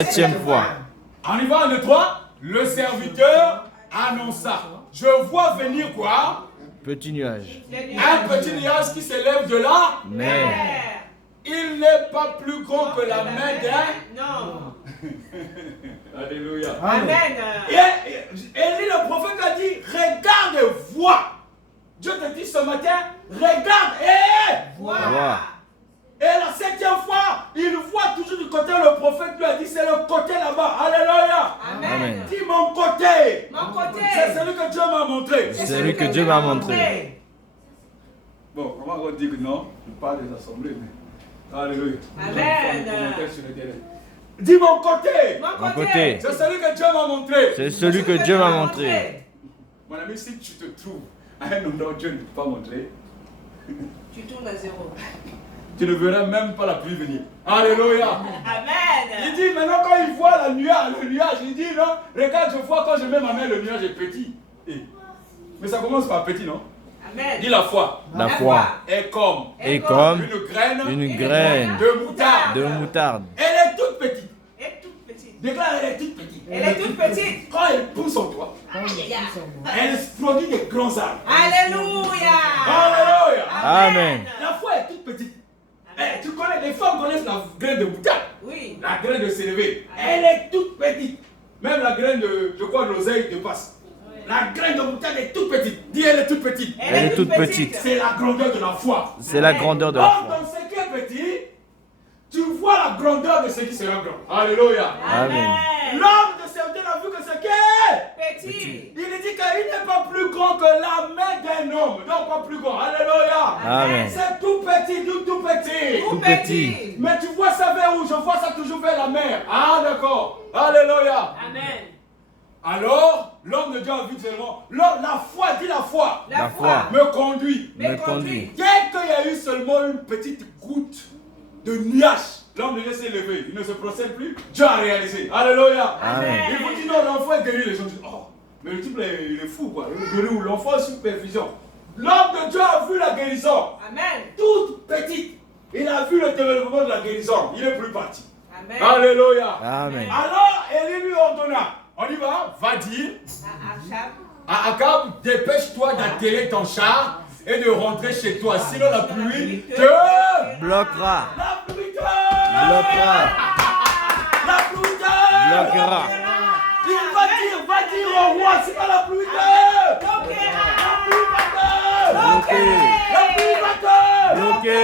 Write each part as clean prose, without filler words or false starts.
Septième fois. On y va, 1, 2, 3. Le serviteur annonça. Je vois venir quoi? Petit nuage. Un petit nuage qui s'élève de la mer. Il n'est pas plus grand que la main d'un. Non. Alléluia. Amen. Et Élie le prophète a dit, regarde, vois. Dieu te dit ce matin, regarde et Vois. Et la 7e fois, il voit toujours du côté, le prophète lui a dit, c'est le côté là-bas. Alléluia. Amen. Dis mon côté. Mon côté. C'est celui que Dieu m'a montré. C'est celui que Dieu m'a montré. Bon, comment on dit que non? Je parle des assemblées, mais... Alléluia. Amen. Dis mon côté. Mon côté. C'est celui que Dieu m'a montré. C'est celui que Dieu m'a montré. Mon ami, si tu te trouves à un endroit où Dieu ne peut pas montrer, Tu tournes à zéro. tu ne verras même pas la pluie venir. Alléluia. Amen. Il dit maintenant quand il voit le nuage, il dit non, regarde, je vois quand je mets ma main, le nuage est petit. Mais ça commence par petit, non? Amen. Dis la foi. La foi est comme est comme une une graine de moutarde. de moutarde. Elle est toute petite. Elle est toute petite. Déclare, elle est toute petite. Elle est toute petite. Quand elle pousse en toi, Alléluia. elle produit des grands arbres. Alléluia. Alléluia. Amen. La foi est toute petite. Eh, tu connais, les femmes connaissent la graine de moutarde. Oui. La graine de sénévé. Elle est toute petite. Même la graine de, je crois, de l'oseille de passe. La graine de moutarde est toute petite. Dis, elle est toute petite. Elle est toute petite. C'est la grandeur de la foi. C'est la grandeur de la Or, foi. dans ce qui est petit, tu vois la grandeur de ce qui sera grand. Alléluia. Amen. L'homme de certains a vu que ce qui est Petit. il dit qu'il n'est pas plus grand que la main d'un homme. Donc pas plus grand. Alléluia. Amen. C'est tout petit, tout petit. Tout petit. Mais tu vois ça vers où? Je vois ça toujours vers la mer. Ah d'accord. Alléluia. Amen. Alors, l'homme de Dieu a vu seulement. La foi, dis la foi. La foi Me conduit. me conduit. Dès qu'il y a eu seulement une petite goutte de nuage, l'homme de Dieu s'est levé. Il ne se procède plus. Dieu a réalisé. Alléluia. Amen. Il vous dit non, l'enfant est guéri. Les gens disent, oh, mais le type il est fou quoi. Il est guéri ou l'enfant est sous perfusion. L'homme de Dieu a vu la guérison. Amen. Toute petite. Il a vu le développement de la guérison. Il est plus parti. Amen. Alléluia. Amen. Alors, Élie lui ordonna. On y va dire à Akab, dépêche-toi d'atteler ton char et de rentrer chez toi. Sinon la pluie te Bloquera. La pluie te Bloquera. La pluie te Bloquera. Il va dire au roi, sinon la pluie te Bloquera. La pluie va te Bloqué. La pluie va te Bloqué.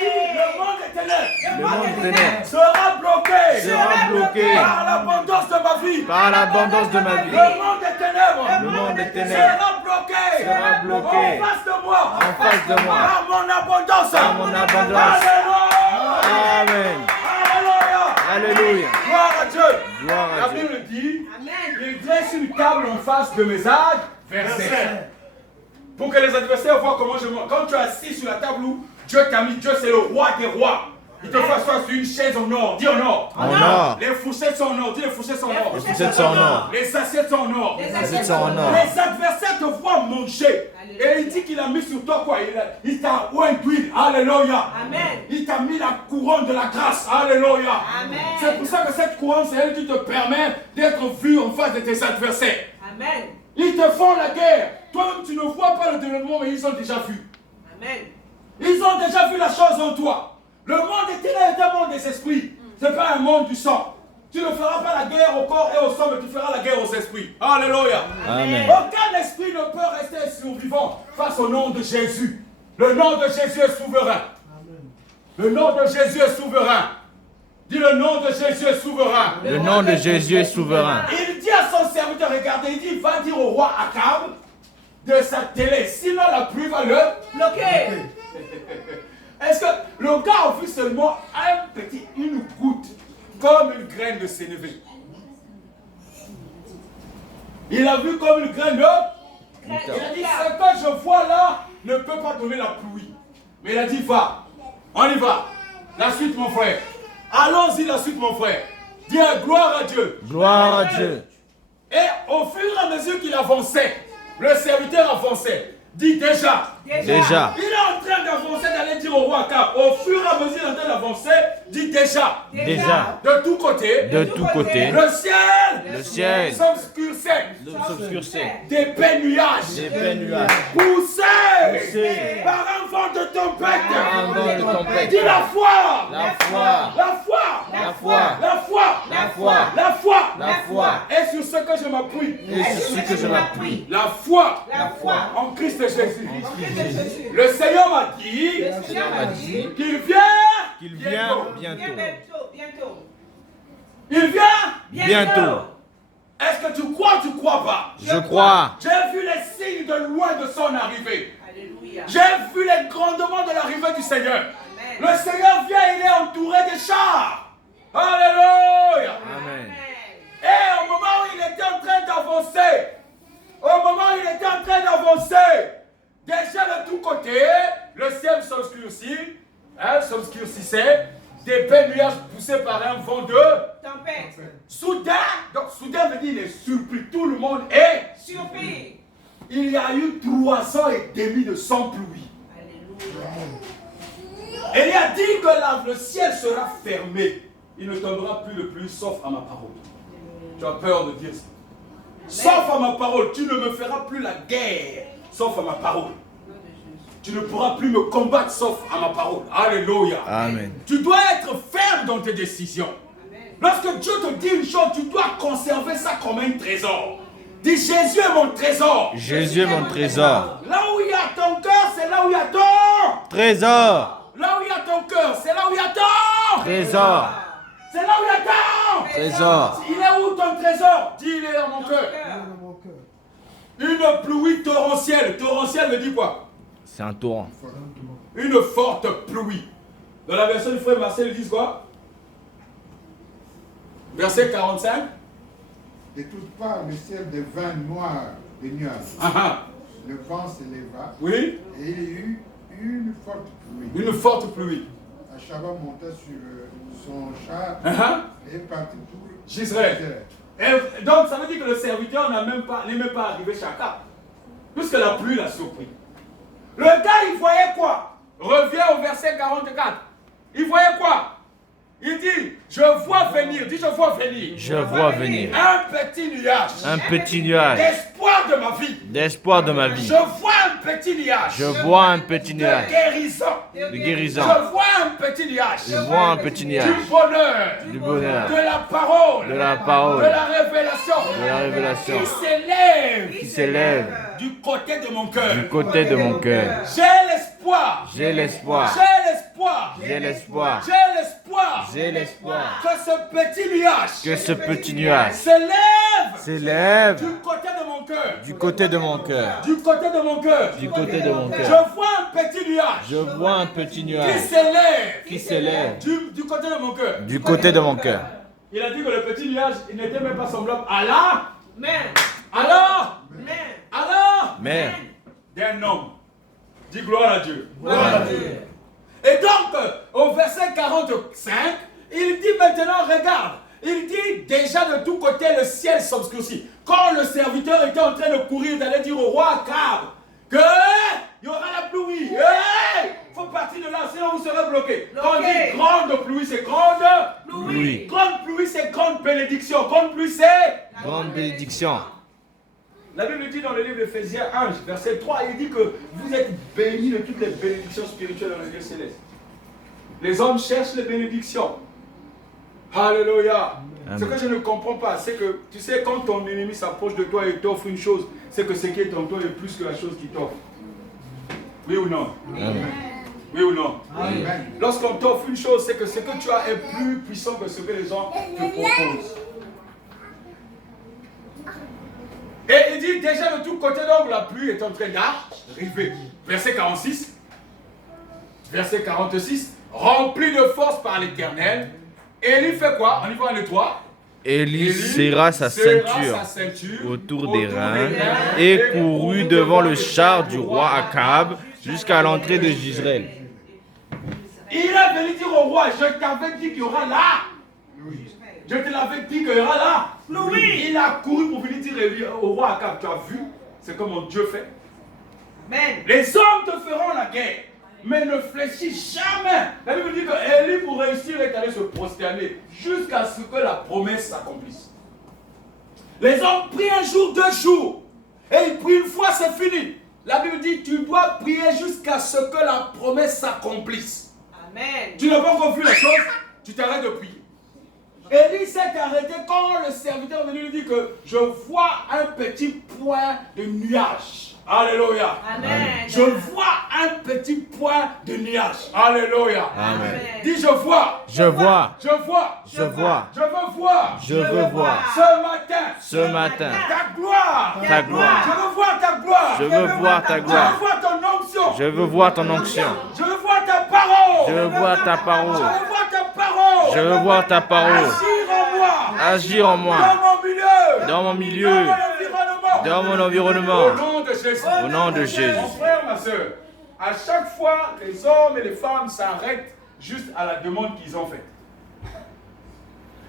Le monde des ténèbres Le monde ténèbres sera bloqué sera bloqué par l'abondance de ma vie. par l'abondance de ma vie. Le monde des ténèbres Le monde des ténèbres sera bloqué sera bloqué en face de moi. en face de moi. Par mon abondance. Par mon abondance. Alléluia. Amen. Alléluia. Alléluia. Gloire à Dieu. Gloire La à Dieu. Bible dit, Amen. il dresse une table en face de mes adversaires. Pour que les adversaires voient comment je mange. Quand tu es assis sur la table où Dieu t'a mis, Dieu c'est le roi des rois. Il te fait asseoir sur une chaise en or. Dis en or. En or. Les fourchettes sont en or. Dis les fourchettes sont en or. Les fourchettes sont en or. Les assiettes sont en or. Les assiettes sont en or. Les adversaires te voient manger. Alléluia. Et il dit qu'il a mis sur toi quoi? Il t'a oint d'huile. Alléluia. Amen. Il t'a mis la couronne de la grâce. Alléluia. Amen. C'est pour ça que cette couronne, c'est elle qui te permet d'être vu en face de tes adversaires. Amen. Ils te font la guerre. Toi-même, tu ne vois pas le développement, mais ils ont déjà vu. Amen. Ils ont déjà vu la chose en toi. Le monde des ténèbres est un monde des esprits. Ce n'est pas un monde du sang. Tu ne feras pas la guerre au corps et au sang, mais tu feras la guerre aux esprits. Alléluia. Amen. Aucun esprit ne peut rester survivant face au nom de Jésus. Le nom de Jésus est souverain. Le nom de Jésus est souverain. Dis le nom de Jésus est souverain. Le nom de Jésus est souverain. Il dit à son serviteur, regardez, il dit, va dire au roi Akab de s'atteler, sinon la pluie va le Bloqué. Est-ce que le gars a vu seulement une goutte, comme une graine de sénévé? Il a vu comme une graine de... Il a dit, ce que je vois là ne peut pas donner la pluie. Mais il a dit, va, on y va. La suite, mon frère. Allons-y, la suite, mon frère. Dis gloire à Dieu. Gloire à Dieu. Et au fur et à mesure qu'il avançait, le serviteur avançait. Dis déjà. Déjà. Il est en train d'avancer, d'aller dire au roi Akab. Au fur et à mesure, il est en train d'avancer. Dis déjà. Déjà. De tous côtés. De tous côtés. Le ciel. S'obscurcit. S'obscurcit. D'épais nuages. D'épais nuages. Poussés. Par un vent de tempête. Un vent de tempête. Dis la foi. La foi. La foi. La foi. La foi. La foi. La foi. La foi. Et sur ce que je m'appuie. Et sur ce que je m'appuie. La foi. La foi. En Christ Jésus. En Christ Jésus. Le Seigneur m'a dit Le Seigneur m'a dit qu'il vient. Qu'il vient Viens bientôt. bientôt. Il vient. Bientôt. Est-ce que tu crois ou tu crois pas? Je crois. J'ai vu les signes de loin de son arrivée. Alléluia. J'ai vu les grandements de l'arrivée du Seigneur. Amen. Le Seigneur vient, il est entouré des chars. Alléluia. Amen. Et au moment où il était en train d'avancer, déjà de tous côtés, le ciel s'obscurcissait, d'épais nuages poussés par un vent de Tempête. soudain. Donc soudain veut dire il est surpris, tout le monde est. Surpris. Il y a eu 300 et demi de sans pluie. Alléluia. Et il a dit que le ciel sera fermé. Il ne tombera plus de pluie sauf à ma parole. Tu as peur de dire ça. Sauf à ma parole, tu ne me feras plus la guerre sauf à ma parole. Tu ne pourras plus me combattre sauf à ma parole. Alléluia. Amen. Tu dois être ferme dans tes décisions. Lorsque Dieu te dit une chose, tu dois conserver ça comme un trésor. Dis Jésus est mon trésor. Jésus est mon trésor. Là où il y a ton cœur, c'est là où il y a ton. Trésor. Là où il y a ton cœur, c'est là où il y a ton. Trésor. C'est là où il y a ton. Trésor. Il est où ton trésor? Dis, il est dans mon cœur. Une pluie torrentielle. Torrentielle veut dire quoi? C'est un torrent. Une forte pluie. Dans la version du frère Marcel, ils disent quoi? Verset 45. De toutes parts, le ciel devint noir de nuages. Ah, ah. Le vent s'éleva Oui. et il y eut une forte pluie. Une forte pluie. Achaba monta sur son char Ah, ah. et partit pour Gisraël. Et donc ça veut dire que le serviteur n'est même pas arrivé chez Akab. Puisque la pluie l'a surpris. Le gars, il voyait quoi? Reviens au verset 44. Il voyait quoi? Il dit, je vois venir. Dis, je vois venir. Je vois venir. Un petit nuage. Un petit nuage. D'espoir de ma vie. D'espoir de ma vie. Je vois un petit nuage. Je vois un petit De nuage. guérison. De guérison. Je vois un petit nuage. Je vois un petit nuage. Du bonheur. Du bonheur. De la parole. De la parole. De la révélation. De la révélation. Qui s'élève. Qui s'élève Du côté de mon cœur. du côté de mon cœur. J'ai l'espoir. J'ai l'espoir. J'ai l'espoir. J'ai l'espoir. J'ai l'espoir. J'ai l'espoir Que ce petit nuage. que ce petit nuage s'élève. s'élève Du côté de mon cœur. du côté de mon cœur. Du côté de mon cœur. Du côté de mon cœur. Je vois un petit nuage. Je vois un petit Qui nuage s'élève. qui s'élève Du côté de mon cœur. du côté de mon cœur. Il a dit que le petit nuage, il n'était même pas semblable à la. Amen. Alors. Amen. Alors. Mais D'un homme. Dis gloire à Dieu. Gloire à Dieu. Et donc, au verset 45, il dit maintenant, regarde, il dit déjà de tous côtés le ciel s'obscurcit. Quand le serviteur était en train de courir, d'aller dire au roi Akab que il y aura la pluie. Il faut partir de là, sinon vous serez bloqué. Quand on dit grande pluie, c'est grande. pluie. Grande pluie, c'est grande bénédiction. Grande pluie, c'est. Grande bénédiction. La Bible dit dans le livre d'Éphésiens 1, verset 3, il dit que vous êtes bénis de toutes les bénédictions spirituelles dans le lieu céleste. Les hommes cherchent les bénédictions. Alléluia. Ce que je ne comprends pas, c'est que, tu sais, quand ton ennemi s'approche de toi et t'offre une chose, c'est que ce qui est en toi est plus que la chose qu'il t'offre. Oui ou non? Amen. Oui ou non? Amen. Lorsqu'on t'offre une chose, c'est que ce que tu as est plus puissant que ce que les gens te proposent. Et il dit déjà de tous côtés, donc la pluie est en train d'arriver. Verset 46, verset 46, rempli de force par l'Éternel. Et il fait quoi? On y va le 3. Élie serra sa ceinture autour des reins et courut devant le char du roi Akab jusqu'à l'entrée de Jezreel. Il est venu dire au roi, je t'avais dit qu'il y aura là. Je te l'avais dit qu'il y aura là. Il a couru pour venir dire au roi Akab, tu as vu ce que mon Dieu fait? Amen. Les hommes te feront la guerre, mais ne fléchis jamais. La Bible dit que Élie, pour réussir, est allé se prosterner jusqu'à ce que la promesse s'accomplisse. Les hommes prient un jour, 2 jours, et ils prient une fois, c'est fini. La Bible dit, tu dois prier jusqu'à ce que la promesse s'accomplisse. Amen. Tu n'as pas encore vu la chose, tu t'arrêtes de prier. Élie s'est arrêté quand le serviteur est venu lui dire que je vois un petit point de nuage. Alléluia. Amen. Je vois un petit point de nuage. Alléluia. Amen. Dis je vois. Je vois. Je vois. Je vois. Je veux voir. Je veux voir. Ce matin. Ce matin. Ta gloire. Ta gloire. Je veux voir ta gloire. Je veux voir ta Je veux gloire. voir ton onction. Je veux voir ton onction. Je veux voir ta parole. Je veux voir ta Je parole. veux voir ta parole. Je veux voir ta parole. Agir en moi. Agir en moi. Dans mon milieu. Dans mon milieu. Dans mon environnement. Au nom de Jésus. Au nom de Jésus. Mon frère, ma soeur, à chaque fois, les hommes et les femmes s'arrêtent juste à la demande qu'ils ont faite.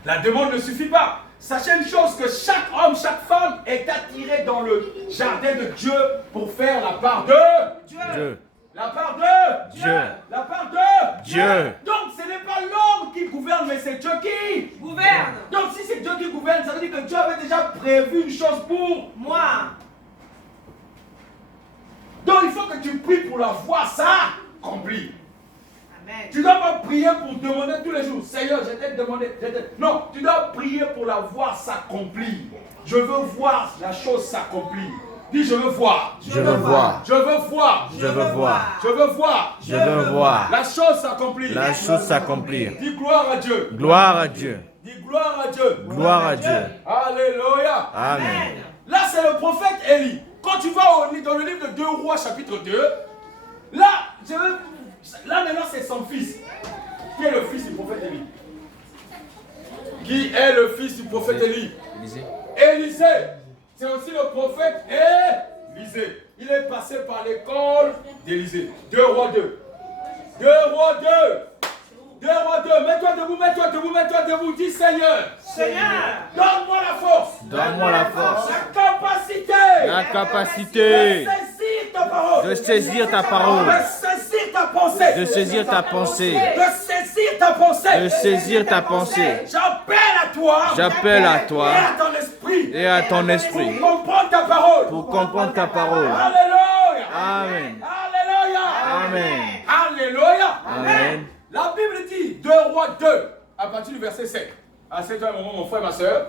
La demande ne suffit pas. Sachez une chose, que chaque homme, chaque femme est attiré dans le jardin de Dieu pour faire la part de Dieu. La part de Dieu. La part de Dieu. Donc ce n'est pas l'homme qui gouverne, mais c'est Dieu qui Gouverne. Donc si c'est Dieu qui gouverne, ça veut dire que Dieu avait déjà prévu une chose pour Moi. Donc il faut que tu pries pour la voir ça accompli. Amen. Tu ne dois pas prier pour demander tous les jours. Seigneur, je t'ai demandé. Non, tu dois prier pour la voir s'accomplir. Je veux voir la chose s'accomplir. Dis, je veux voir. Je veux voir. Je veux voir. Je veux voir. Je veux voir. Je veux voir. La chose s'accomplir. La chose s'accomplir. Dis gloire à Dieu. Gloire à Dieu. Dis gloire à Dieu. Gloire à Dieu. Alléluia. Amen. Là, c'est le prophète Élie. Quand tu vas dans le livre de 2 Rois, chapitre 2, là maintenant, c'est son fils. Qui est le fils du prophète Élie? Qui est le fils du prophète Élie? Élisée. C'est aussi le prophète Élisée. Il est passé par l'école d'Élisée. 2 Rois 2. 2 Rois 2. 2 Rois 2. Mets-toi debout, mets-toi debout, mets-toi debout. Dis Seigneur. Seigneur. Donne-moi la force. Donne-moi la force. La capacité. La capacité De saisir ta parole. de saisir ta parole. De saisir ta pensée. De saisir ta pensée. De saisir ta pensée. De saisir ta pensée. J'appelle à toi. J'appelle à toi Et à ton esprit. et à ton esprit Pour comprendre ta parole. pour comprendre ta parole. Alléluia. Amen. Alléluia. Amen. Alléluia. Amen. La Bible dit, 2 Rois 2, à partir du verset 7. Assieds-toi un moment, mon frère, ma soeur.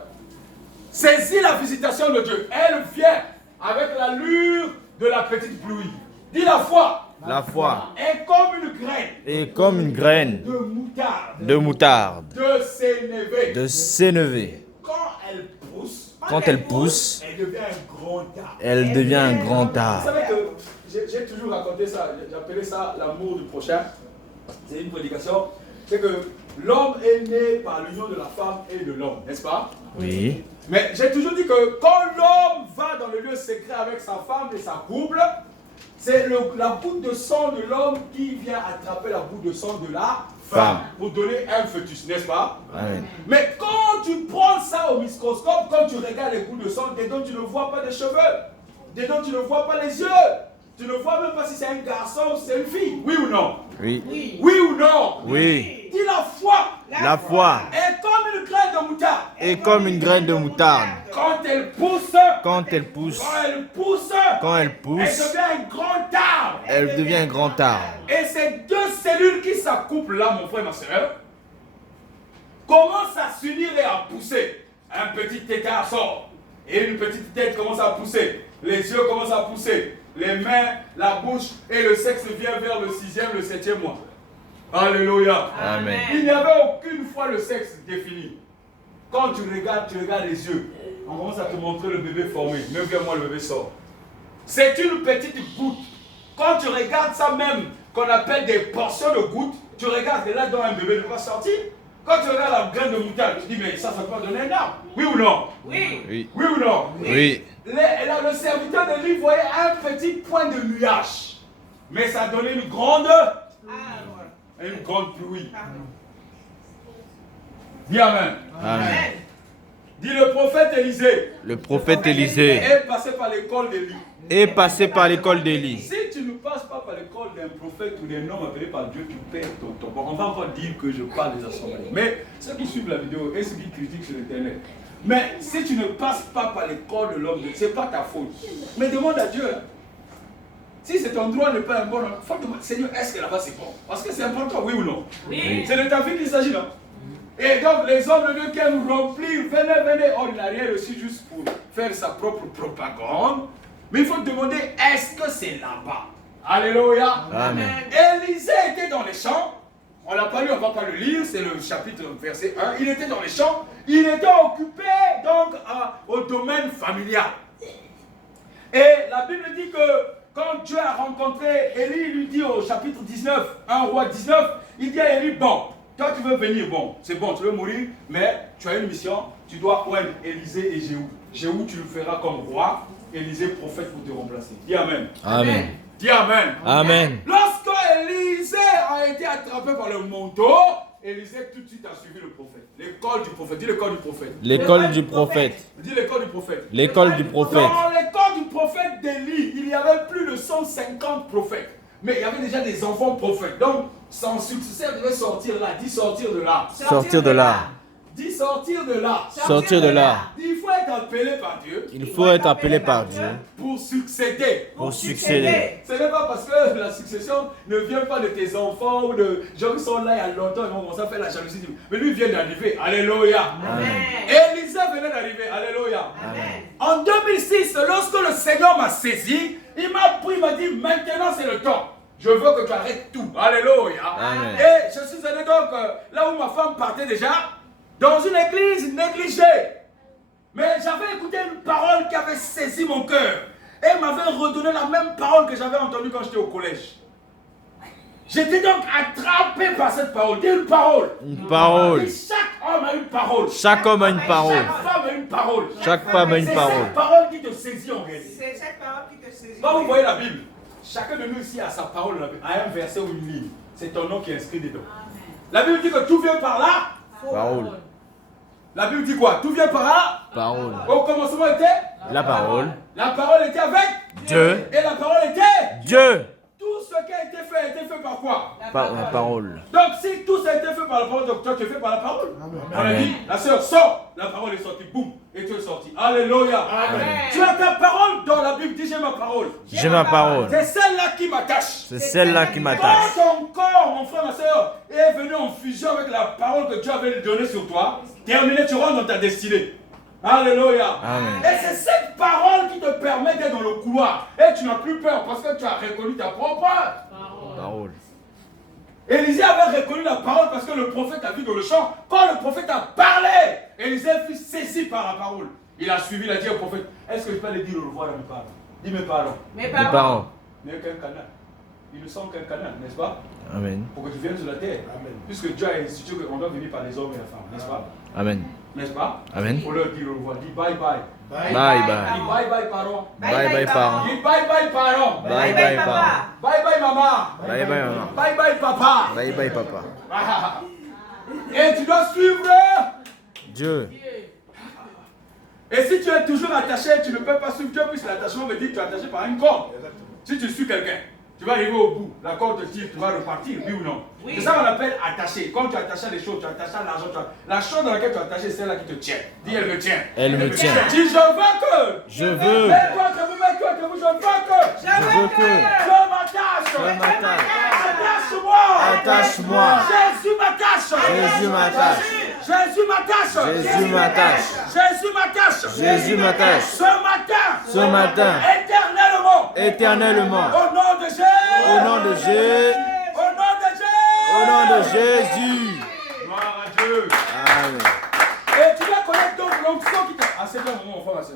Saisis la visitation de Dieu. Elle vient avec l'allure de la petite pluie. Dis la foi. La foi Est comme une graine est comme une graine de moutarde. de moutarde, De sénévé. de sénévé. Quand elle pousse, Quand elle pousse, elle devient un grand arbre. elle devient un grand Vous arbre. savez que j'ai toujours raconté ça, j'appelais ça l'amour du prochain. C'est une prédication. C'est que l'homme est né par l'union de la femme et de l'homme, n'est-ce pas? Oui. Mais j'ai toujours dit que quand l'homme va dans le lieu secret avec sa femme et sa couple, c'est la goutte de sang de l'homme qui vient attraper la goutte de sang de la femme pour donner un fœtus, n'est-ce pas? Amen. Mais quand tu prends ça au microscope, quand tu regardes les gouttes de sang, dedans tu ne vois pas de cheveux, dedans tu ne vois pas les yeux, tu ne vois même pas si c'est un garçon ou c'est une fille, oui ou non? Oui. Oui. Oui ou non? Oui. Dis la foi La foi est comme une graine de moutarde. est comme une graine de moutarde. Quand elle pousse, Quand elle pousse, quand elle pousse, quand elle elle pousse, devient un grand arbre. elle devient un grand arbre. Et ces 2 cellules qui s'accouplent là, mon frère, ma soeur, commencent à s'unir et à pousser. Un petit écart sort. Et une petite tête commence à pousser. Les yeux commencent à pousser. Les mains, la bouche et le sexe vient vers le 6e, le 7e mois. Alléluia. Amen. Il n'y avait aucune fois le sexe défini. Quand tu regardes les yeux. On commence à te montrer le bébé formé. Même vers moi, le bébé sort. C'est une petite goutte. Quand tu regardes ça même, qu'on appelle des portions de gouttes, tu regardes et là, dans un bébé ne va sortir. Quand tu regardes la graine de moutarde, tu dis, mais ça peut donner un arbre. Oui ou non? Oui. Oui. Oui ou non? Oui. Le serviteur de lui voyait un petit point de nuage. Mais ça donnait une grande pluie. Dis Amen. Amen. Dis le prophète Élisée. Le prophète Élisée Est passé par l'école d'Élie. est passé par l'école d'Élie. Si passes pas par l'école d'un prophète ou d'un homme appelé par Dieu, tu perds ton temps. Bon, on va encore dire que je parle des assemblées. Mais ceux qui suivent la vidéo et ceux qui critiquent sur Internet. Mais si tu ne passes pas par l'école de l'homme, ce n'est pas ta faute. Mais demande à Dieu. Si cet endroit n'est pas un bon endroit, il faut demander, Seigneur, est-ce que là-bas c'est bon? Parce que c'est important, oui ou non? Oui. C'est de ta vie qu'il s'agit, non? Et donc les hommes de Dieu qui aiment remplir, venez, oh, il n'a rien reçu juste pour faire sa propre propagande. Mais il faut demander, est-ce que c'est là-bas? Alléluia. Amen. Élisée était dans les champs. On l'a pas lu, on ne va pas le lire, c'est le chapitre verset 1. Il était dans les champs, il était occupé donc au domaine familial. Et la Bible dit que quand Dieu a rencontré Élie, il lui dit au chapitre 19, 1 roi 19, il dit à Élie, bon, toi tu veux venir, bon, c'est bon, tu veux mourir, mais tu as une mission, tu dois oindre Élisée et Jéhu. Jéhu, tu le feras comme roi, Élisée prophète pour te remplacer. Dis Amen. Amen. Dis Amen. Amen. Lorsque Élisée a été attrapé par le manteau, Élisée tout de suite a suivi le prophète. L'école du prophète. Dis l'école du prophète. L'école du prophète. Dis l'école du prophète. L'école du prophète. Dans l'école du prophète d'Élie, il y avait plus de 150 prophètes. Mais il y avait déjà des enfants prophètes. Donc, son successeur devait sortir là. Dis sortir de là. Sortir de là. Dis sortir de là. Sortir de là. Il faut être appelé par Dieu. Il faut être appelé par Dieu Pour succéder. pour succéder. Ce n'est pas parce que la succession ne vient pas de tes enfants ou de gens qui sont là il y a longtemps, ils vont commencer à faire la jalousie. Mais lui vient d'arriver. Alléluia. Amen. Élisée venait d'arriver. Alléluia. Amen. En 2006, lorsque le Seigneur m'a saisi, il m'a pris, il m'a dit, maintenant c'est le temps. Je veux que tu arrêtes tout. Alléluia. Amen. Et je suis allé donc là où ma femme partait déjà, dans une église négligée. Mais j'avais écouté une parole qui avait saisi mon cœur. Et m'avait redonné la même parole que j'avais entendue quand j'étais au collège. J'étais donc attrapé par cette parole. Dis une parole. Une parole. Et chaque homme a une parole. Chaque homme a une parole. Chaque femme a une parole. Chaque femme a une C'est parole. cette parole qui te saisit en réalité. C'est cette parole qui te saisit. Quand vous voyez la Bible, chacun de nous ici a sa parole, a un verset ou une ligne. C'est ton nom qui est inscrit dedans. La Bible dit que tout vient par là. Parole. La Bible dit quoi? Tout vient par là. Parole. Au commencement était La parole. La parole était avec Dieu. Et la parole était Dieu. Tout ce qui a été fait par quoi? Par la parole. Donc si tout ça a été fait par la parole, donc toi tu es fait par la parole. On a dit, la sœur sort, la parole est sortie, boum, et tu es sorti. Alléluia. Amen. Tu as ta parole dans la Bible, dis j'ai ma parole. J'ai ma parole. C'est celle-là qui m'attache. C'est celle-là qui m'attache. Quand ton corps, mon frère, ma soeur, est venu en fusion avec la parole que Dieu avait donnée sur toi, terminé, tu rentres dans ta destinée. Alléluia. Amen. Et c'est cette parole qui te permet d'être dans le couloir. Et tu n'as plus peur parce que tu as reconnu ta propre Parole. Élisée avait reconnu la parole parce que le prophète a vu dans le champ. Quand le prophète a parlé, Élisée fut saisi par la parole. Il a suivi, il a dit au prophète, est-ce que je peux aller dire au revoir à mes parents? Dis mes parents. Mes Les parents. parents. Mais qu'un canal. Ils ne sont qu'un canal, n'est-ce pas? Amen. Pour que tu viennes sur la terre. Amen. Puisque Dieu a institué qu'on doit venir par les hommes et les femmes, n'est-ce pas? Amen. N'est-ce pas? Amen. Pour leur dire au revoir. Dis bye bye. Bye Dis bye. bye bye parents. Bye bye parents. Dis bye bye parents. Bye bye parents. Bye bye maman. Bye bye maman. Bye bye papa. Bye bye papa. Et tu dois suivre. Dieu. Et si tu es toujours attaché, tu ne peux pas suivre Dieu puisque l'attachement veut dire que tu es attaché par une corde. Si tu suis quelqu'un, tu vas arriver au bout, la corde te tire, tu vas repartir, oui ou non? Oui. C'est ça qu'on appelle attaché. Quand tu es attaché à des choses, tu es attaché à l'argent, la chose dans laquelle tu es attaché, c'est celle-là qui te tient. Dis, elle me tient. Elle me tient. Dis, je veux que. Je veux. Mets-toi que vous, mets-toi que vous, je veux que. Je veux que. Je m'attache. Je m'attache. Attache-moi. Attache-moi. Jésus m'attache. Jésus m'attache. Jésus m'attache. Jésus m'attache. Jésus m'attache. Jésus m'attache. Ce matin. Éternellement. Éternellement. Au nom de Jésus. Au nom de Jésus. Au nom de Jésus. Au nom de Jésus. Gloire à Dieu. Amen. Et tu dois connaître donc l'onction qui t'anime. Ah, c'est bien, mon frère, ma soeur.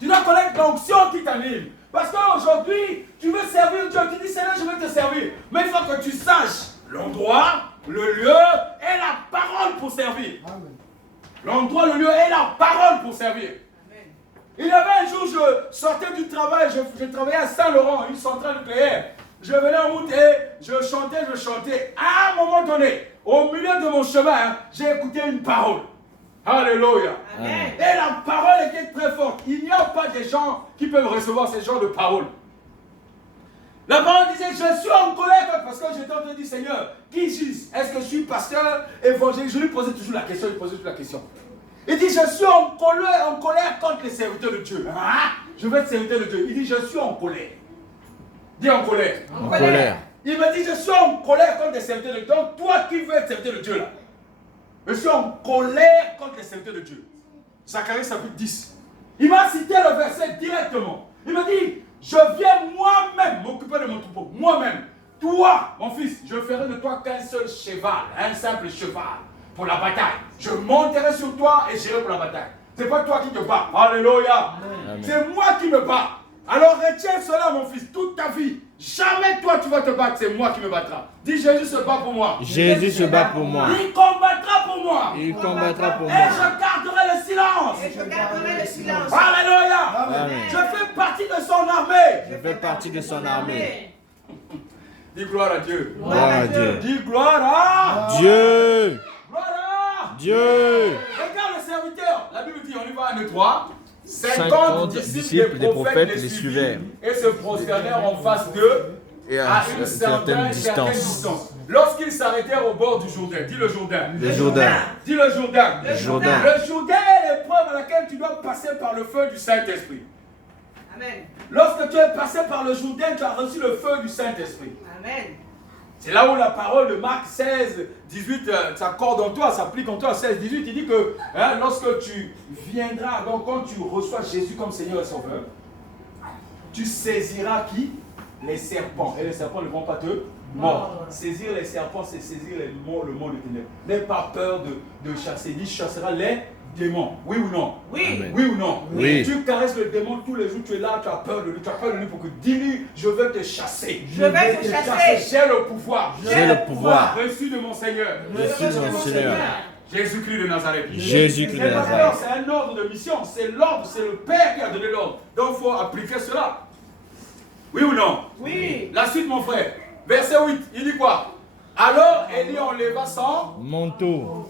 Tu dois connaître l'onction qui t'anime. Parce qu'aujourd'hui, tu veux servir Dieu. Tu dis, Seigneur, je veux te servir. Mais il faut que tu saches l'endroit, le lieu et la parole pour servir. L'endroit, le lieu et la parole pour servir. Il y avait un jour, je sortais du travail, je travaillais à Saint-Laurent, une centrale nucléaire. Je venais en route et je chantais. À un moment donné, au milieu de mon chemin, j'ai écouté une parole. Alléluia. Amen. Et la parole était très forte. Il n'y a pas des gens qui peuvent recevoir ce genre de parole. La parole disait, je suis en colère parce que j'étais en train de dire, Seigneur, qui suis-je? Est-ce que je suis pasteur, évangéliste? Je lui posais toujours la question, Il dit, je suis en colère contre les serviteurs de Dieu. Ah, je veux être serviteur de Dieu. Il dit, je suis en colère. Dis en colère. En colère. Il me dit, je suis en colère contre les serviteurs de Dieu. Donc, toi qui veux être serviteur de Dieu là, je suis en colère contre les serviteurs de Dieu. Zacharie chapitre 10. Il m'a cité le verset directement. Il me dit, je viens moi-même m'occuper de mon troupeau. Moi-même. Toi, mon fils, je ferai de toi qu'un seul cheval, un simple cheval pour la bataille. Je monterai sur toi et j'irai pour la bataille. C'est pas toi qui te bats. Alléluia. C'est moi qui me bats. Alors retiens cela, mon fils, toute ta vie. Jamais toi tu vas te battre, c'est moi qui me battrai. Dis, Jésus se bat pour moi. Jésus se bat pour moi. Il combattra pour moi. Il combattra pour Et moi. je garderai le silence. Et je garderai le silence. Alléluia. Amen. Je fais partie de son armée. Je fais partie de son armée. Dis gloire à Dieu. Gloire à Dieu. Dis gloire à Dieu. Gloire à Dieu. Regarde le serviteur. La Bible dit, on y va, 1, 2, 3. 50 disciples des prophètes les suivirent et se prosternèrent en face d'eux Et à une certaine distance. Lorsqu'ils s'arrêtèrent au bord du Jourdain, dis le Jourdain. Le Jourdain. Dis le Jourdain. Le Jourdain. Le Jourdain est l'épreuve à laquelle tu dois passer par le feu du Saint-Esprit. Amen. Lorsque tu es passé par le Jourdain, tu as reçu le feu du Saint-Esprit. Amen. C'est là où la parole de Marc 16, 18 s'accorde en toi, s'applique en toi. 16, 18, il dit que lorsque tu viendras, donc quand tu reçois Jésus comme Seigneur et Sauveur, tu saisiras qui? Les serpents. Et les serpents ne vont pas te mordre. Saisir les serpents, c'est saisir le monde de ténèbres. N'aie pas peur de chasser. Dis, chasseras les démons. Oui ou non? Oui. Amen. Oui ou non? Oui. Tu caresses le démon tous les jours, tu es là, tu as peur de lui. Tu as peur de lui pour que dis-lui, je veux te chasser. Je vais te chasser. J'ai le pouvoir. J'ai le pouvoir. Reçu de mon Seigneur. Reçu de mon Seigneur. Jésus-Christ de Nazareth. Jésus-Christ de C'est pas Nazareth. alors, c'est un ordre de mission. C'est l'ordre, c'est le Père qui a donné l'ordre. Donc il faut appliquer cela. Oui ou non? Oui. La suite, mon frère. Verset 8, il dit quoi? Alors Élie enleva son Manteau.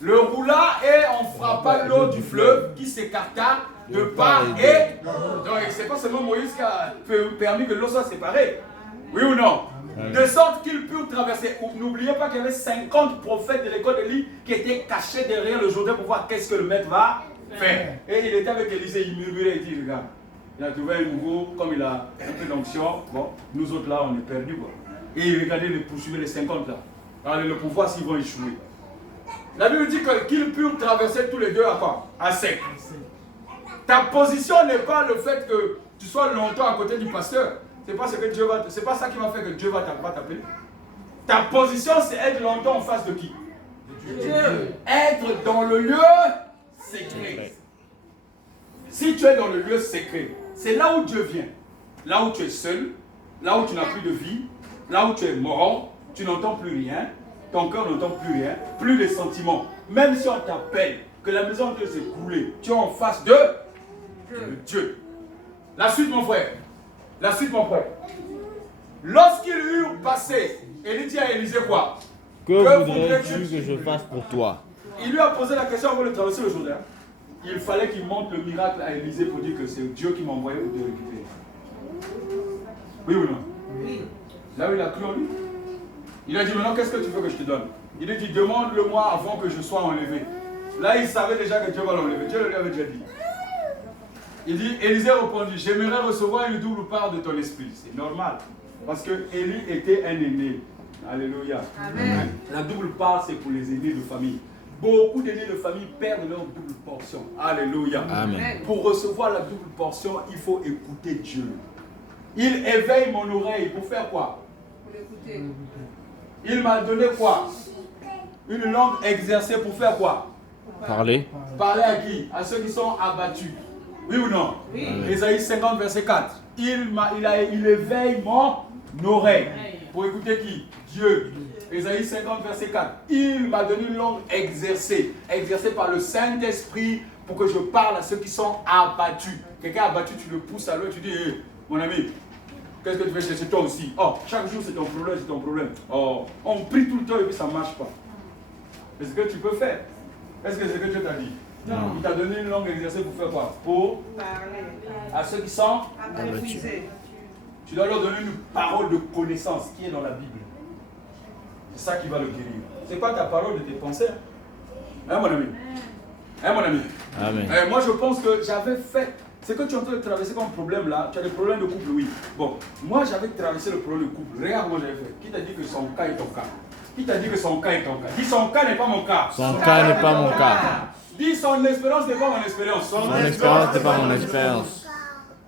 le roula et on frappa l'eau du fleuve qui s'écarta de part et donc c'est pas seulement Moïse qui a permis que l'eau soit séparée. Oui ou non? De sorte qu'ils purent traverser. N'oubliez pas qu'il y avait 50 prophètes de l'école d'Élie qui étaient cachés derrière le Jourdain pour voir qu'est-ce que le maître va faire. Et il était avec Élisée, il murmurait, il dit, regarde, il a trouvé un nouveau, comme il a un peu d'onction, bon, nous autres là on est perdus quoi. Et il regardait, il poursuivait les 50 là. Alors le pouvoir s'ils vont échouer. La Bible dit qu'ils purent traverser tous les deux à quoi? À sec. Ta position n'est pas le fait que tu sois longtemps à côté du pasteur. C'est pas ce que Dieu va, c'est pas ça qui va faire que Dieu va t'appeler. Ta position, c'est être longtemps en face de qui? Dieu. Être dans le lieu secret. Si tu es dans le lieu secret, c'est là où Dieu vient. Là où tu es seul, là où tu n'as plus de vie, là où tu es mort, tu n'entends plus rien, ton cœur n'entend plus rien, plus les sentiments. Même si on t'appelle, que la maison de Dieu s'est coulée, tu es en face de Dieu. La suite, mon frère. La suite, mon frère. Lorsqu'ils eurent passé, Élie dit à Élisée quoi? Que voudrais-tu que je fasse pour toi? Il lui a posé la question avant de traverser le Jourdain. Il fallait qu'il montre le miracle à Élisée pour dire que c'est Dieu qui m'a envoyé pour te récupérer. Oui ou non? Oui. Là où il a cru en lui. Il a dit maintenant qu'est-ce que tu veux que je te donne? Il a dit demande-le-moi avant que je sois enlevé. Là il savait déjà que Dieu va l'enlever. Dieu lui avait déjà dit. Il dit, Élisée répondit, j'aimerais recevoir une double part de ton esprit. C'est normal. Parce que Élie était un aîné. Alléluia. Amen. La double part, c'est pour les aînés de famille. Beaucoup d'aînés de famille perdent leur double portion. Alléluia. Amen. Pour recevoir la double portion, il faut écouter Dieu. Il éveille mon oreille pour faire quoi? Pour l'écouter. Il m'a donné quoi? Une langue exercée pour faire quoi? Parler. Parler à qui? À ceux qui sont abattus. Oui ou non? Oui. Ésaïe 50, verset 4. Il éveille mon oreille. Pour écouter qui? Dieu. Ésaïe 50, verset 4. Il m'a donné une langue exercée. Exercée par le Saint-Esprit pour que je parle à ceux qui sont abattus. Quelqu'un abattu, tu le pousses à l'eau et tu dis, hey, mon ami, qu'est-ce que tu fais chercher toi aussi? Oh, chaque jour c'est ton problème, c'est ton problème. Oh, on prie tout le temps et puis ça ne marche pas. C'est ce que tu peux faire. Est-ce que c'est ce que Dieu t'a dit? Non. Il t'a donné une langue exercée pour faire quoi? Pour Parler. à ceux qui sont. Abattu. Tu dois leur donner une parole de connaissance qui est dans la Bible. C'est ça qui va le guérir. C'est quoi ta parole de tes pensées? Hein, mon ami? Hein, mon ami? Amen. Moi, je pense que j'avais fait... C'est que tu es en train de traverser comme problème là. Tu as des problèmes de couple, oui. Bon, moi, j'avais traversé le problème de couple. Regarde comment j'avais fait. Qui t'a dit que son cas est ton cas? Qui t'a dit que son cas est ton cas? Dis son cas n'est pas mon cas. Son cas n'est pas mon cas. Dis son expérience n'est pas mon expérience. Son expérience n'est pas mon expérience.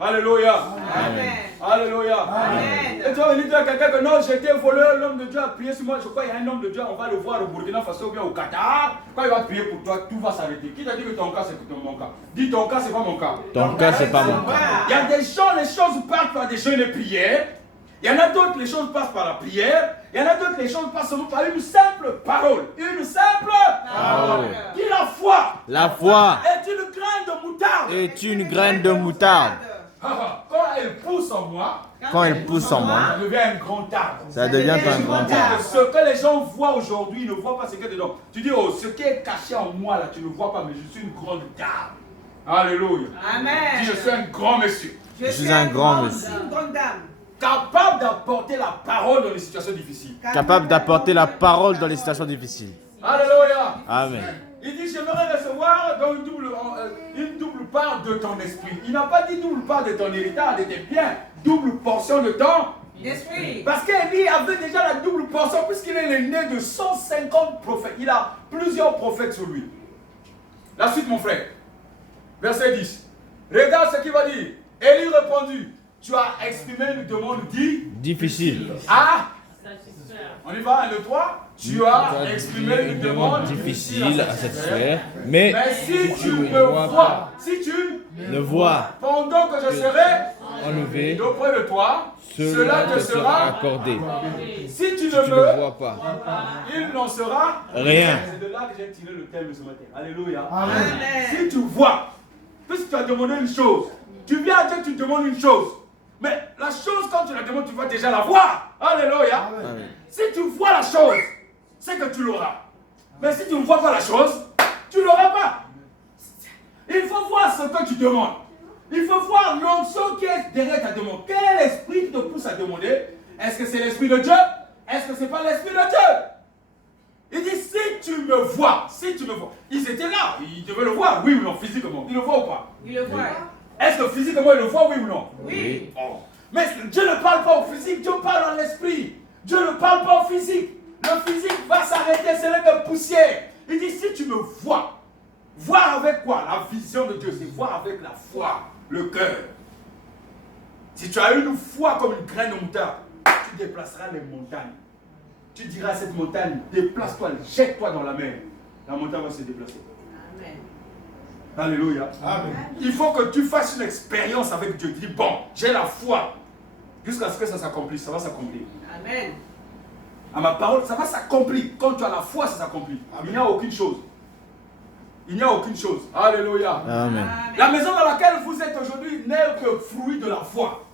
Alléluia. Amen. Alléluia. Amen. Et tu vas venir dire à quelqu'un que non, j'ai été voleur, l'homme de Dieu a prié sur moi. Je crois qu'il y a un homme de Dieu, on va le voir au Burkina Faso ou bien au Qatar. Quand il va prier pour toi, tout va s'arrêter. Qui t'a dit que ton cas c'est mon cas? Dis ton cas c'est pas mon cas. Ton cas, c'est pas mon cas. Il y a des gens, les choses partent par des jeûnes et prières. Il y en a d'autres, les choses passent par la prière. Il y en a d'autres, les choses passent seulement par une simple parole. Une simple Parole. Dis la foi. La foi Est une graine de moutarde. est une graine de moutarde. Quand elle pousse en moi, Quand elle pousse en moi, ça devient un grand arbre. ça devient un grand arbre. Ce que les gens voient aujourd'hui, ils ne voient pas ce qu'il y a dedans. Tu dis, oh, ce qui est caché en moi, là, tu ne vois pas, mais je suis une grande dame. Alléluia. Amen. Dis, je suis un grand monsieur. Je suis un grand monsieur. Une grande dame. Capable d'apporter la parole dans les situations difficiles. Capable d'apporter la parole dans les situations difficiles. Alléluia. Amen. Il dit, j'aimerais recevoir donc une double part de ton esprit. Il n'a pas dit double part de ton héritage, de tes biens, double portion de ton Esprit. Parce qu'Élie avait déjà la double portion puisqu'il est l'aîné de 150 prophètes. Il a plusieurs prophètes sur lui. La suite, mon frère. Verset 10. Regarde ce qu'il va dire. Élie répondit, tu as exprimé une demande Difficile. Ah, on y va, 1, 2, 3. Tu as exprimé une demande difficile à satisfaire, mais si tu me vois, si tu ne vois pendant que je serai enlevé, auprès de toi, cela te sera accordé. Si tu Tu ne ne me vois pas il n'en sera rien. C'est de là que j'ai tiré le thème de ce matin. Alléluia. Amen. Si tu vois, puisque tu as demandé une chose, tu viens à Dieu, tu demandes une chose. Mais la chose, quand tu la demandes, tu vas déjà la voir. Alléluia. Amen. Si tu vois la chose, c'est que tu l'auras. Mais si tu ne vois pas la chose, tu ne l'auras pas. Il faut voir ce que tu demandes. Il faut voir l'onction qui est derrière ta demande. Quel est l'esprit qui te pousse à demander? Est-ce que c'est l'esprit de Dieu? Est-ce que ce n'est pas l'esprit de Dieu? Il dit, si tu me vois, si tu me vois. Ils étaient là, ils devaient le voir, oui ou non, physiquement. Ils le voient ou pas? Il le voit. Est-ce que physiquement ils le voient, oui ou non? Oui. Oh. Mais Dieu ne parle pas au physique, Dieu parle à l'esprit. Dieu ne parle pas au physique. Le physique va s'arrêter, c'est de poussière. Il dit, si tu me vois, voir avec quoi? La vision de Dieu, c'est voir avec la foi, le cœur. Si tu as une foi comme une graine de moutarde, tu déplaceras les montagnes. Tu diras à cette montagne, déplace-toi, jette-toi dans la mer. La montagne va se déplacer. Amen. Alléluia. Amen. Il faut que tu fasses une expérience avec Dieu. Tu dis, bon, j'ai la foi. Jusqu'à ce que ça s'accomplisse, ça va s'accomplir. Amen. À ma parole, ça va s'accomplir. Quand tu as la foi, ça s'accomplit. Il n'y a aucune chose. Il n'y a aucune chose. Alléluia. Amen. La maison dans laquelle vous êtes aujourd'hui n'est que fruit de la foi.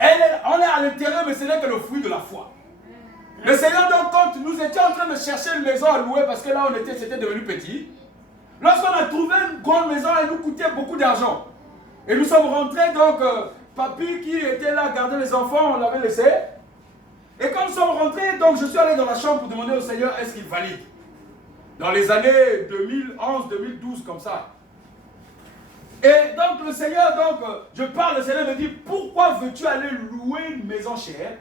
On est à l'intérieur, mais ce n'est que le fruit de la foi. Le Seigneur, donc, quand nous étions en train de chercher une maison à louer, parce que là, c'était devenu petit, lorsqu'on a trouvé une grande maison, elle nous coûtait beaucoup d'argent. Et nous sommes rentrés, donc, papy qui était là, garder les enfants, on l'avait laissé. Et quand nous sommes rentrés, donc, je suis allé dans la chambre pour demander au Seigneur, est-ce qu'il valide? Dans les années 2011, 2012, comme ça. Et donc, le Seigneur, donc, je parle, le Seigneur me dit, pourquoi veux-tu aller louer une maison chère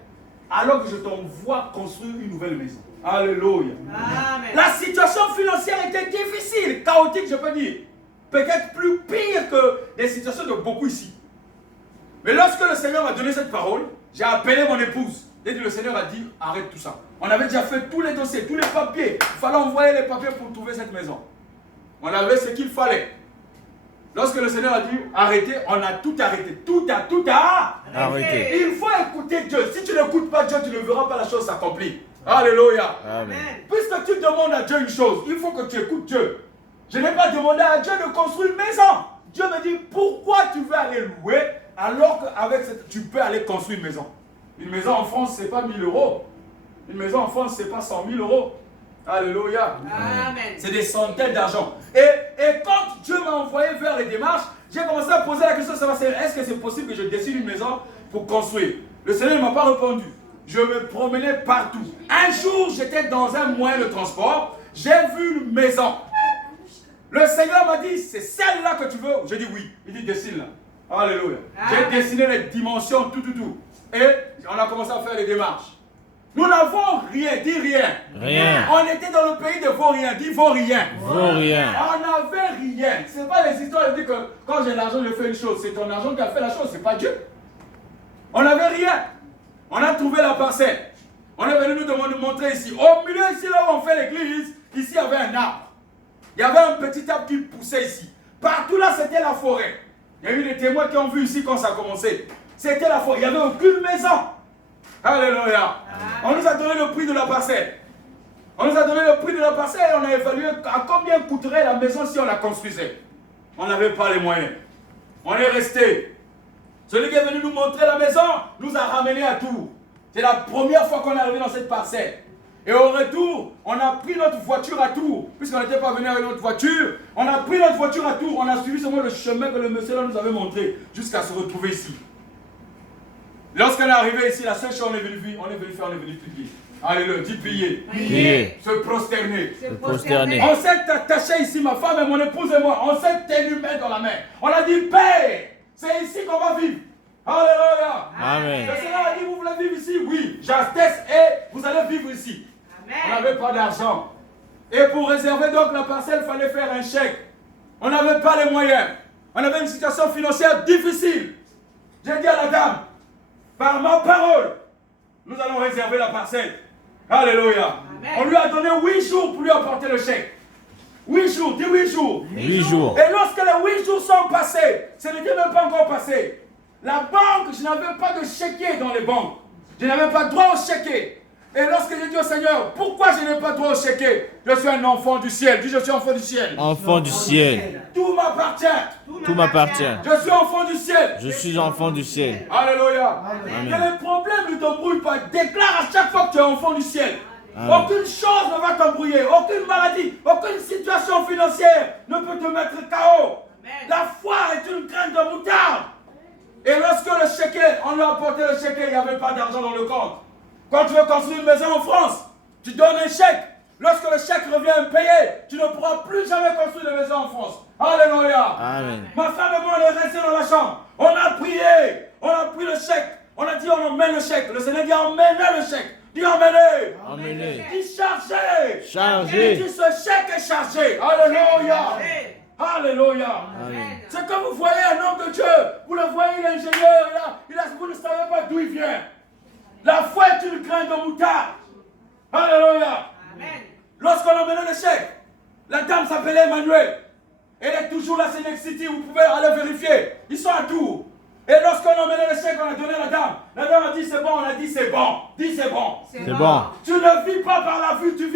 alors que je t'envoie construire une nouvelle maison? Alléluia. Amen. La situation financière était difficile, chaotique, je peux dire. Peut-être plus pire que les situations de beaucoup ici. Mais lorsque le Seigneur m'a donné cette parole, j'ai appelé mon épouse. Dès que le Seigneur a dit, arrête tout ça. On avait déjà fait tous les dossiers, tous les papiers. Il fallait envoyer les papiers pour trouver cette maison. On avait ce qu'il fallait. Lorsque le Seigneur a dit, arrêtez, on a tout arrêté. Tout a Arrêtez. Il faut écouter Dieu. Si tu n'écoutes pas Dieu, tu ne verras pas la chose s'accomplir. Alléluia. Amen. Puisque tu demandes à Dieu une chose, il faut que tu écoutes Dieu. Je n'ai pas demandé à Dieu de construire une maison. Dieu me dit, pourquoi tu veux aller louer alors qu'avec cette, tu peux aller construire une maison? Une maison en France, ce n'est pas 1000 euros. Une maison en France, ce n'est pas 100 000 euros. Alléluia. Amen. C'est des centaines d'argent. Et quand Dieu m'a envoyé vers les démarches, j'ai commencé à poser la question, est-ce que c'est possible que je dessine une maison pour construire? Le Seigneur ne m'a pas répondu. Je me promenais partout. Un jour, j'étais dans un moyen de transport. J'ai vu une maison. Le Seigneur m'a dit, c'est celle-là que tu veux? J'ai dit oui. Il dit, dessine-la. Alléluia. J'ai dessiné les dimensions, tout. Et on a commencé à faire les démarches. Nous n'avons rien, dis rien. Rien. On était dans le pays de vauriens, dis vaurien. Vaurien. On n'avait rien. Ce n'est pas les histoires de dire que quand j'ai l'argent, je fais une chose. C'est ton argent qui a fait la chose, c'est pas Dieu. On n'avait rien. On a trouvé la parcelle. On est venu nous montrer ici. Au milieu, ici, là où on fait l'église, ici, il y avait un arbre. Il y avait un petit arbre qui poussait ici. Partout là, c'était la forêt. Il y a eu des témoins qui ont vu ici quand ça a commencé. C'était la forêt. Il n'y avait aucune maison. Alléluia. On nous a donné le prix de la parcelle. On nous a donné le prix de la parcelle et on a évalué à combien coûterait la maison si on la construisait. On n'avait pas les moyens. On est resté. Celui qui est venu nous montrer la maison nous a ramenés à Tours. C'est la première fois qu'on est arrivé dans cette parcelle. Et au retour, on a pris notre voiture à Tours. Puisqu'on n'était pas venu avec notre voiture, on a pris notre voiture à Tours. On a suivi seulement le chemin que le monsieur là nous avait montré jusqu'à se retrouver ici. Lorsqu'on est arrivé ici, la seule chose qu'on est venu prier. Alléluia, dis prier. Prier. Se prosterner. Se prosterner. On s'est attaché ici, ma femme et mon épouse et moi. On s'est tenu main dans la main. On a dit, Père, c'est ici qu'on va vivre. Alléluia. Amen. Le Seigneur a dit, vous voulez vivre ici? Oui, j'atteste et vous allez vivre ici. Amen. On n'avait pas d'argent. Et pour réserver donc la parcelle, il fallait faire un chèque. On n'avait pas les moyens. On avait une situation financière difficile. J'ai dit à la dame, par ma parole, nous allons réserver la parcelle. Alléluia. Amen. On lui a donné 8 jours pour lui apporter le chèque. 8 jours, dis 8 jours. 8 jours. Et lorsque les 8 jours sont passés, ce n'était même pas encore passé. La banque, je n'avais pas de chéquier dans les banques. Je n'avais pas droit au chéquier. Et lorsque j'ai dit au Seigneur, pourquoi je n'ai pas droit au chéquier? Je suis un enfant du ciel. Dis, je suis enfant du ciel. Enfant du ciel. Tout m'appartient. Tout m'appartient. Je suis enfant du ciel. Je suis enfant du ciel. Alléluia. Amen. Que les problèmes ne t'embrouillent pas. Déclare à chaque fois que tu es enfant du ciel. Amen. Aucune chose ne va t'embrouiller. Aucune maladie, aucune situation financière ne peut te mettre KO. La foi est une graine de moutarde. Et lorsque le chéquier, on lui a apporté le chéquier, il n'y avait pas d'argent dans le compte. Quand tu veux construire une maison en France, tu donnes un chèque. Lorsque le chèque revient impayé, tu ne pourras plus jamais construire de maison en France. Alléluia. Amen. Ma femme et moi, on est restés dans la chambre. On a prié. On a pris le chèque. On a dit, on emmène le chèque. Le Seigneur dit, emmenez le chèque. Dis, emmenez. Emmenez. Dis, chargez. Chargez. Il dit, ce chèque est chargé. Alléluia. Alléluia. Amen. C'est comme vous voyez un homme de Dieu. Vous le voyez, il est ingénieur. Vous ne savez pas d'où il vient. La foi est une graine de moutarde. Alléluia. Amen. Lorsqu'on emmenait le chèque, la dame s'appelait Emmanuel. Elle est toujours là, c'est Next City. Vous pouvez aller vérifier. Ils sont à Tours. Et lorsqu'on emmenait le chèque, on a donné à la dame. La dame a dit c'est bon. On a dit c'est bon. Dis c'est bon. C'est bon. Tu ne vis pas par la vue, tu vis